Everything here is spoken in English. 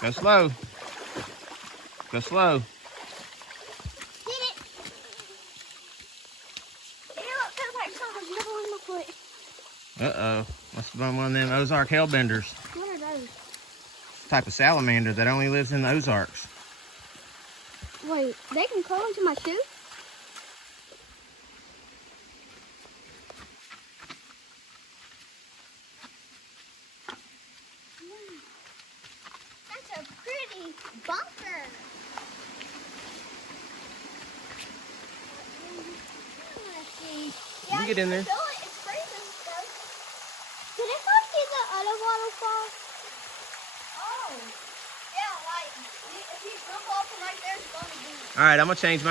Go slow. Go slow. Get it. Ew, it feels like something's nibbling my foot. Uh-oh. Must have been one of them Ozark hellbenders. What are those? Type of salamander that only lives in the Ozarks. Wait, they can crawl into my shoe? That's a pretty bunker. Let's see. You can get in there. Feel it. It's freezing though. Did it go see the other waterfall? Oh. Yeah, like, if you jump off from right there, it's going to be. All right, I'm going to change my